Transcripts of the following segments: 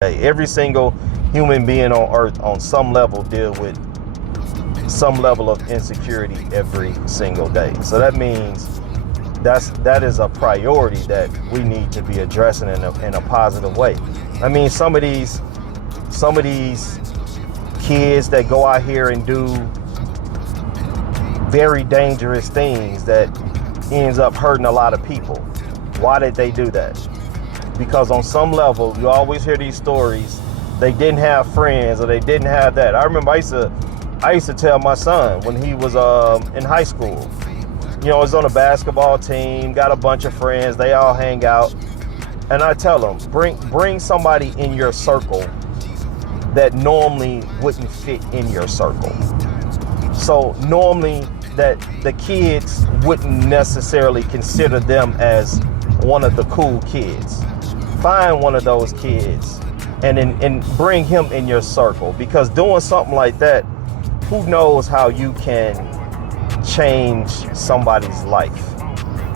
Every single human being on earth on some level deal with some level of insecurity every single day. So that means that is a priority that we need to be addressing in a positive way. I mean, some of these kids that go out here and do very dangerous things that ends up hurting a lot of people. Why did they do that? Because on some level, you always hear these stories, they didn't have friends or they didn't have that. I remember I used to tell my son when he was in high school, you know, I was on a basketball team, got a bunch of friends, they all hang out. And I tell them, bring somebody in your circle that normally wouldn't fit in your circle. So normally that the kids wouldn't necessarily consider them as one of the cool kids. Find one of those kids and bring him in your circle, because doing something like that, who knows how you can change somebody's life.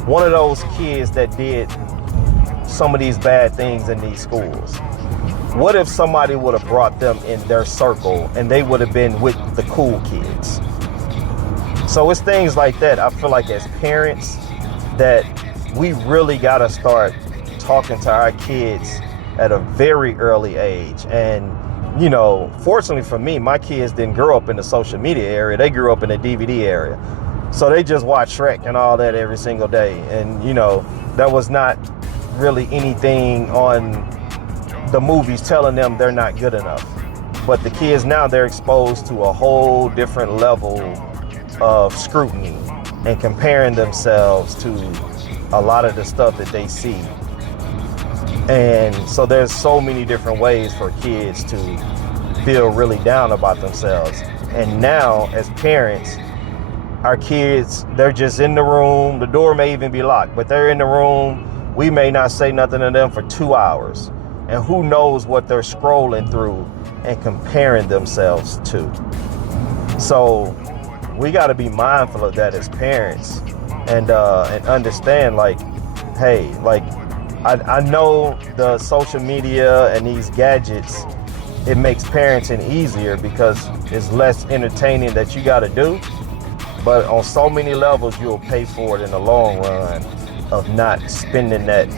One of those kids that did some of these bad things in these schools, what if somebody would have brought them in their circle and they would have been with the cool kids? So it's things like that. I feel like as parents that we really got to start talking to our kids at a very early age. And, you know, fortunately for me, my kids didn't grow up in the social media area. They grew up in the DVD area. So they just watch Shrek and all that every single day. And, you know, that was not really anything on the movies telling them they're not good enough. But the kids now, they're exposed to a whole different level of scrutiny and comparing themselves to a lot of the stuff that they see. And so there's so many different ways for kids to feel really down about themselves. And now as parents, our kids, they're just in the room. The door may even be locked, but they're in the room. We may not say nothing to them for 2 hours. And who knows what they're scrolling through and comparing themselves to. So we got to be mindful of that as parents and understand, like, hey, like, I know the social media and these gadgets, it makes parenting easier because it's less entertaining that you got to do. But on so many levels, you'll pay for it in the long run of not spending that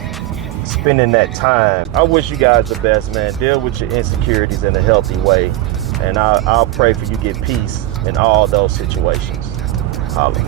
time. I wish you guys the best, man. Deal with your insecurities in a healthy way. And I'll pray for you get peace in all those situations. Holla.